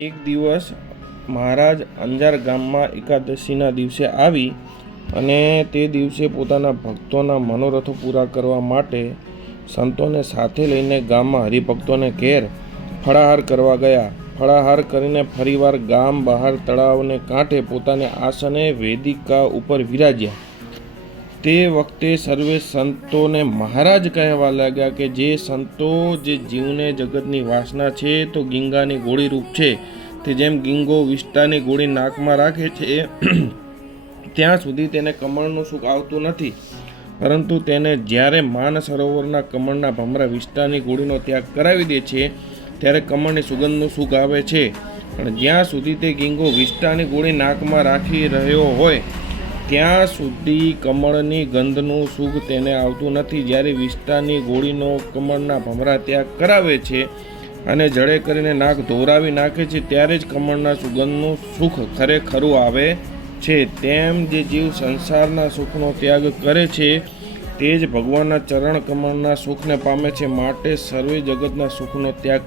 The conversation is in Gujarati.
એક દિવસ મહારાજ અંજાર ગામમાં એકાદશીના દિવસે આવી અને તે દિવસે પોતાના ભક્તોના મનોરથો પૂરા કરવા માટે સંતોને સાથે લઈને ગામમાં હરિભક્તોને ઘેર ફળાહાર કરવા ગયા. ફળાહાર કરીને ફરીવાર ગામ બહાર તળાવને કાંઠે પોતાને આસને વેદિકા ઉપર વિરાજ્યા. તે વખતે સર્વે સંતોને મહારાજ કહેવા લાગ્યા કે જે સંતો જે જીવને જગતની વાસના છે તો ગીંગાની ગોળી રૂપ છે. તે જેમ ગીંગો વિષ્ટાની ગોળી નાકમાં રાખે છે ત્યાં સુધી તેને કમળનું સુખ આવતું નથી, પરંતુ તેને જ્યારે માન સરોવરના કમળના ભમરા વિષ્ટાની ગોળીનો ત્યાગ કરાવી દે છે ત્યારે કમળની સુગંધનું સુખ આવે છે. અને જ્યાં સુધી તે ગીંગો વિષ્ટાની ગોળી નાકમાં રાખી રહ્યો હોય ત્યાં સુધી કમળની ગંધનું સુખ તેને આવતું નથી. જ્યારે વિષ્ટાની ગોળીનો કમળના ભમરા ત્યાગ કરાવે છે અને જળે કરીને નાક ધોરાવી નાખે છે ત્યારે જ કમળના સુગંધનું સુખ ખરેખરું આવે છે. તેમ જે જીવ સંસારના સુખનો ત્યાગ કરે છે તે જ ભગવાનના ચરણ કમળના સુખને પામે છે. માટે સર્વે જગતના સુખનો ત્યાગ